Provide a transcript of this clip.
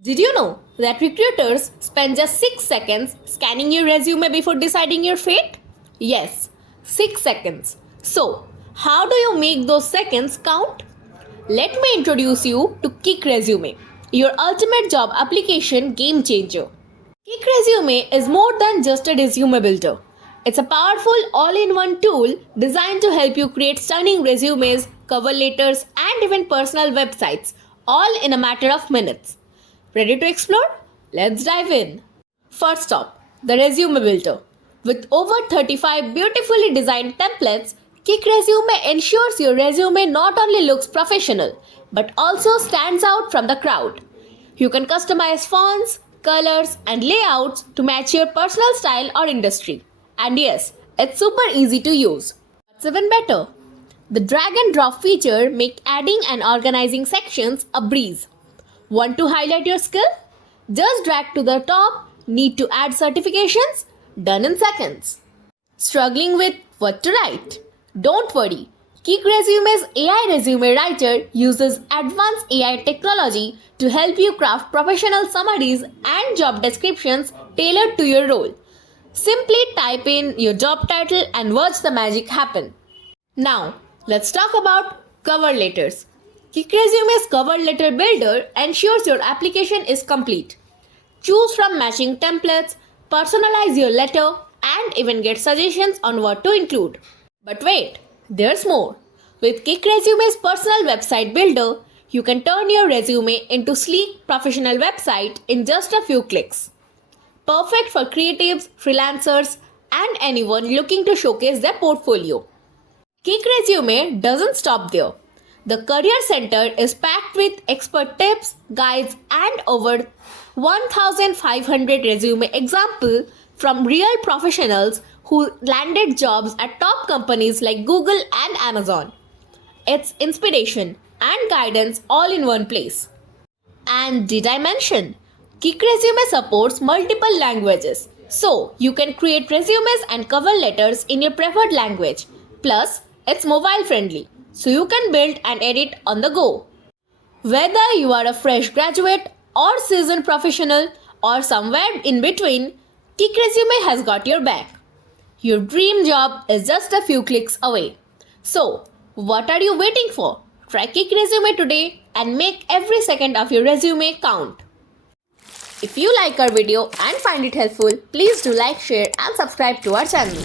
Did you know that recruiters spend just 6 seconds scanning your resume before deciding your fate? Yes, 6 seconds. So, how do you make those seconds count? Let me introduce you to Kickresume, your ultimate job application game changer. Kickresume is more than just a resume builder. It's a powerful all-in-one tool designed to help you create stunning resumes, cover letters, and even personal websites, all in a matter of minutes. Ready to explore? Let's dive in. First up, the resume builder. With over 35 beautifully designed templates, Kickresume ensures your resume not only looks professional but also stands out from the crowd. You can customize fonts, colors, and layouts to match your personal style or industry. And yes, it's super easy to use. What's even better? The drag and drop feature makes adding and organizing sections a breeze. Want to highlight your skill? Just drag to the top. Need to add certifications? Done in seconds. Struggling with what to write? Don't worry. Kickresume's AI Resume Writer uses advanced AI technology to help you craft professional summaries and job descriptions tailored to your role. Simply type in your job title and watch the magic happen. Now, let's talk about cover letters. Kickresume's cover letter builder ensures your application is complete. Choose from matching templates, personalize your letter, and even get suggestions on what to include. But wait, there's more. With Kickresume's personal website builder, you can turn your resume into sleek professional website in just a few clicks. Perfect for creatives, freelancers, and anyone looking to showcase their portfolio. Kickresume doesn't stop there. The Career Center is packed with expert tips, guides, and over 1,500 resume examples from real professionals who landed jobs at top companies like Google and Amazon. It's inspiration and guidance all in one place. And did I mention? Kickresume supports multiple languages, so you can create resumes and cover letters in your preferred language. Plus, it's mobile friendly, so you can build and edit on the go. Whether you are a fresh graduate or seasoned professional or somewhere in between, Kickresume has got your back. Your dream job is just a few clicks away. So, what are you waiting for? Try Kickresume today and make every second of your resume count. If you like our video and find it helpful, please do like, share and subscribe to our channel.